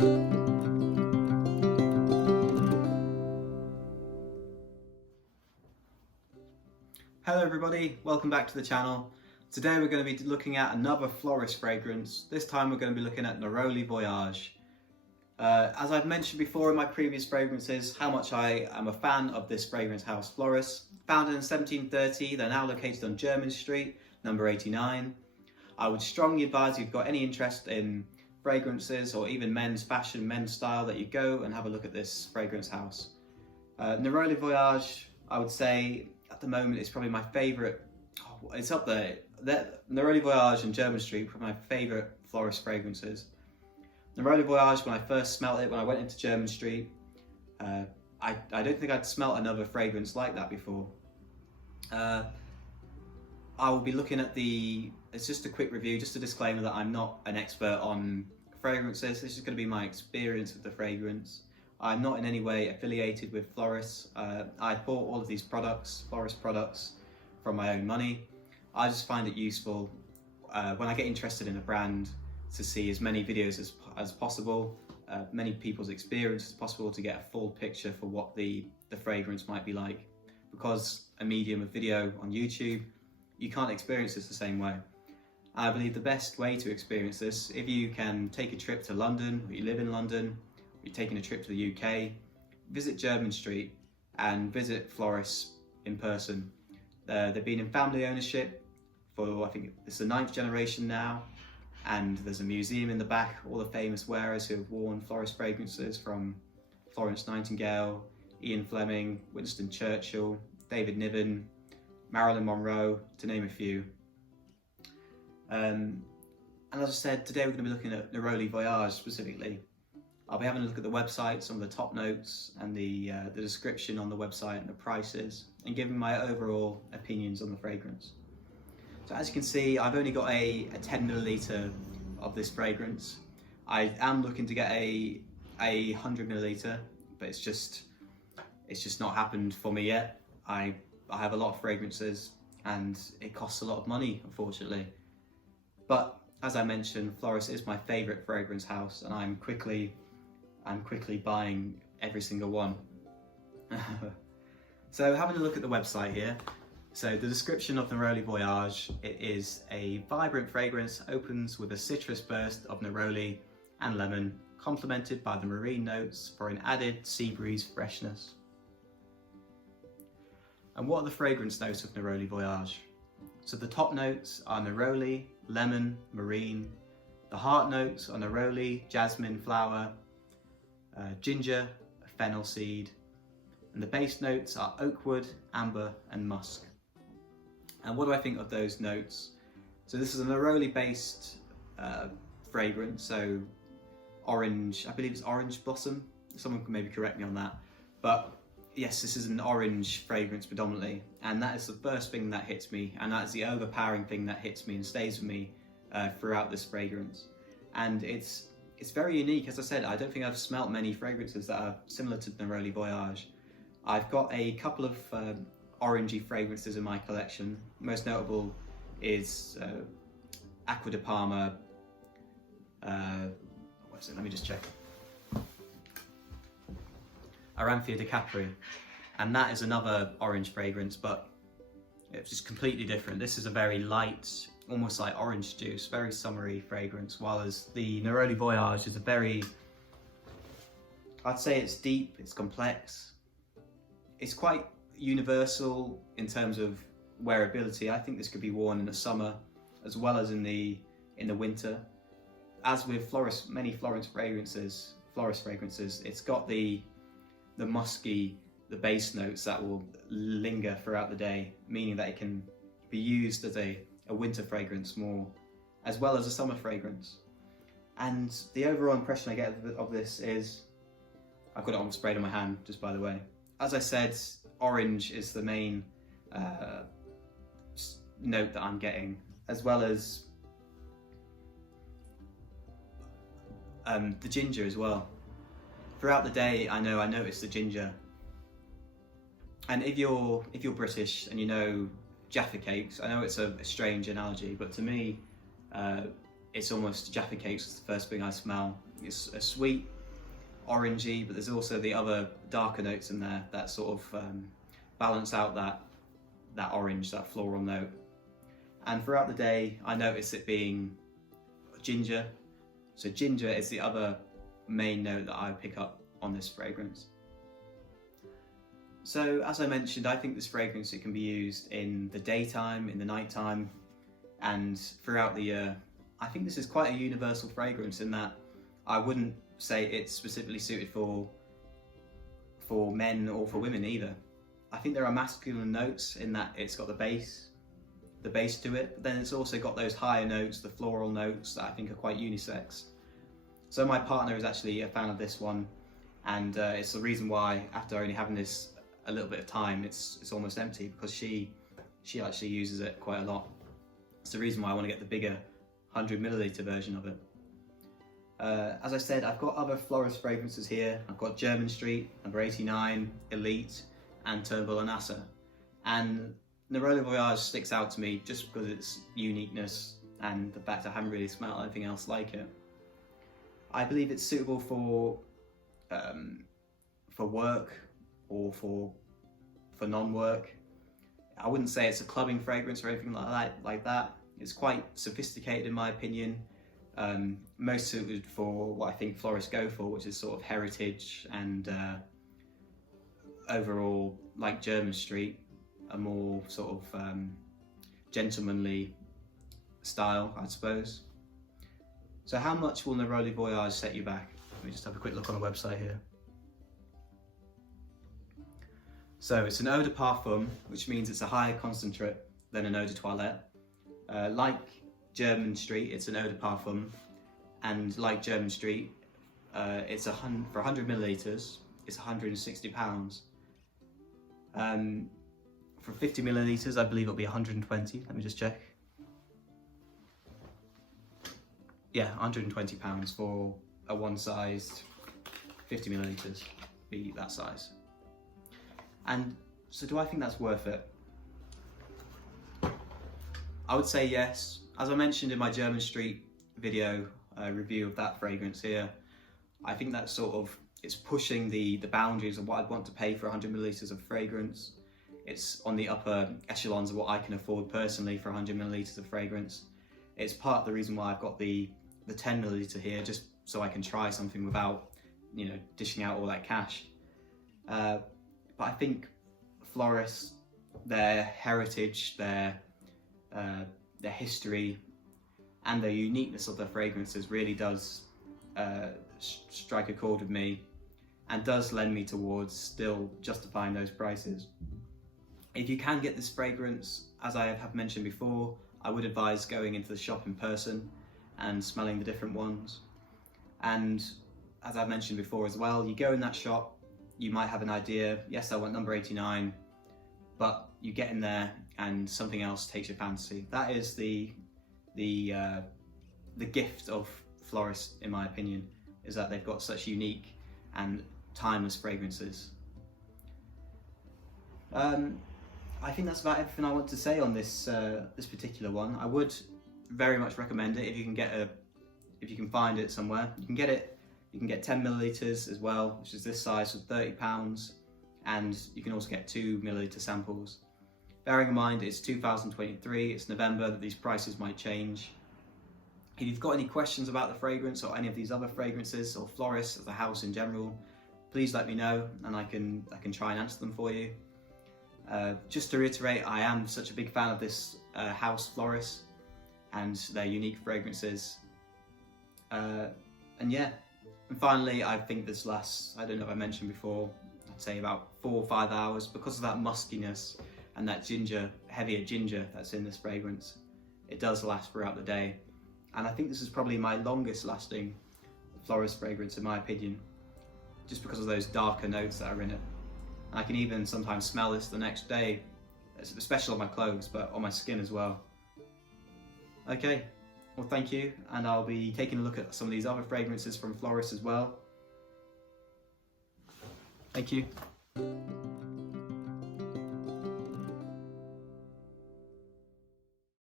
Hello everybody, welcome back to the channel. Today we're going to be looking at another Floris fragrance. This time we're going to be looking at Neroli Voyage. As I've mentioned before in my previous fragrances, how much I am a fan of this fragrance house Floris. Founded in 1730, they're now located on Jermyn Street, number 89. I would strongly advise if you've got any interest in fragrances or even men's fashion, men's style, that you go and have a look at this fragrance house. Neroli Voyage, I would say, at the moment, it's probably my favourite. It's up there. Neroli Voyage and Jermyn Street are my favourite Floris fragrances. Neroli Voyage, when I first smelled it, when I went into Jermyn Street, I don't think I'd smelt another fragrance like that before. I will be looking at it's just a quick review, just a disclaimer that I'm not an expert on fragrances. This is going to be my experience with the fragrance. I'm not in any way affiliated with Floris. I bought all of these products, Floris products, from my own money. I just find it useful when I get interested in a brand to see as many videos as possible, many people's experience as possible, to get a full picture for what the fragrance might be like. Because a medium of video on YouTube, you can't experience this the same way. I believe the best way to experience this, if you can take a trip to London, or you live in London, you're taking a trip to the UK, visit Jermyn Street and visit Floris in person. They've been in family ownership for, I think it's the 9th generation now, and there's a museum in the back, all the famous wearers who have worn Floris fragrances, from Florence Nightingale, Ian Fleming, Winston Churchill, David Niven, Marilyn Monroe, to name a few. And as I said, today we're going to be looking at Neroli Voyage specifically. I'll be having a look at the website, some of the top notes, and the description on the website and the prices, and giving my overall opinions on the fragrance. So as you can see, I've only got a 10ml of this fragrance. I am looking to get a 100ml, but it's just not happened for me yet. I have a lot of fragrances and it costs a lot of money, unfortunately. But as I mentioned, Floris is my favourite fragrance house, and I'm quickly buying every single one. So having a look at the website here. So the description of Neroli Voyage: it is a vibrant fragrance, opens with a citrus burst of neroli and lemon, complemented by the marine notes for an added sea breeze freshness. And what are the fragrance notes of Neroli Voyage? So the top notes are neroli, lemon, marine. The heart notes are neroli, jasmine flower, ginger, fennel seed, and the base notes are oak wood, amber, and musk. And what do I think of those notes? So this is a neroli based fragrance, so orange, I believe it's orange blossom. Someone can maybe correct me on that. But yes, this is an orange fragrance predominantly, and that is the first thing that hits me, and that is the overpowering thing that hits me and stays with me throughout this fragrance. And it's very unique. As I said, I don't think I've smelt many fragrances that are similar to Neroli Voyage. I've got a couple of orangey fragrances in my collection. Most notable is Acqua di Parma. What is it? Let me just check. Aranthia di Capri, and that is another orange fragrance, but it's just completely different. This is a very light, almost like orange juice, very summery fragrance, while as the Neroli Voyage is a very, I'd say it's deep, it's complex, it's quite universal in terms of wearability. I think this could be worn in the summer as well as in the winter. As with many Floris fragrances, it's got the musky, the base notes that will linger throughout the day, meaning that it can be used as a winter fragrance more, as well as a summer fragrance. And the overall impression I get of this is, I've got it on sprayed on my hand, just by the way. As I said, orange is the main note that I'm getting, as well as the ginger as well. Throughout the day, I notice the ginger. And if you're British and you know Jaffa cakes, I know it's a strange analogy, but to me, it's almost Jaffa cakes is the first thing I smell It's a sweet, orangey, but there's also the other darker notes in there that sort of balance out that orange, that floral note. And throughout the day, I notice it being ginger. So ginger is the other main note that I pick up on this fragrance. So as I mentioned, I think this fragrance, it can be used in the daytime, in the nighttime, and throughout the year. I think this is quite a universal fragrance in that I wouldn't say it's specifically suited for men or for women either. I think there are masculine notes in that it's got the bass to it, but then it's also got those higher notes, the floral notes, that I think are quite unisex. So my partner is actually a fan of this one, and it's the reason why, after only having this a little bit of time, it's almost empty, because she actually uses it quite a lot. It's the reason why I want to get the bigger 100ml version of it. As I said, I've got other Floris fragrances here. I've got German Street, number 89, Elite, and Turnbull and Nasser. And Neroli Voyage sticks out to me just because of its uniqueness and the fact I haven't really smelled anything else like it. I believe it's suitable for work or for non-work. I wouldn't say it's a clubbing fragrance or anything like that. It's quite sophisticated in my opinion. Most suited for what I think florists go for, which is sort of heritage and overall, like German Street, a more sort of gentlemanly style, I suppose. So how much will Neroli Voyage set you back? Let me just have a quick look on the website here. So it's an eau de parfum, which means it's a higher concentrate than an eau de toilette. Like German Street, it's an eau de parfum, and like German Street, it's for 100ml, it's £160. For 50ml, I believe it'll be 120. Let me just check. Yeah, £120 for a one-sized 50ml, be that size. And so do I think that's worth it? I would say yes. As I mentioned in my German Street video review of that fragrance here, I think that sort of, it's pushing the boundaries of what I'd want to pay for 100ml of fragrance. It's on the upper echelons of what I can afford personally for 100ml of fragrance. It's part of the reason why I've got the 10ml here, just so I can try something without, you know, dishing out all that cash. But I think Floris, their heritage, their history, and the uniqueness of their fragrances really does strike a chord with me, and does lend me towards still justifying those prices. If you can get this fragrance, as I have mentioned before, I would advise going into the shop in person and smelling the different ones. And as I've mentioned before as well, you go in that shop, you might have an idea, yes, I want number 89, but you get in there and something else takes your fancy. That is the gift of Floris, in my opinion, is that they've got such unique and timeless fragrances. I think that's about everything I want to say on this this particular one. I would very much recommend it if you can find it somewhere. You can get 10ml as well, which is this size for £30, and you can also get 2ml samples. Bearing in mind it's 2023, it's November, that these prices might change. If you've got any questions about the fragrance or any of these other fragrances or Floris as a house in general, please let me know and I can try and answer them for you. Just to reiterate, I am such a big fan of this house Floris and their unique fragrances. And yeah, and finally, I think this lasts, I don't know if I mentioned before, I'd say about 4 or 5 hours, because of that muskiness and that ginger, heavier ginger that's in this fragrance. It does last throughout the day. And I think this is probably my longest lasting Floris fragrance in my opinion, just because of those darker notes that are in it. And I can even sometimes smell this the next day, especially on my clothes, but on my skin as well. Okay, well thank you, and I'll be taking a look at some of these other fragrances from Floris as well. Thank you.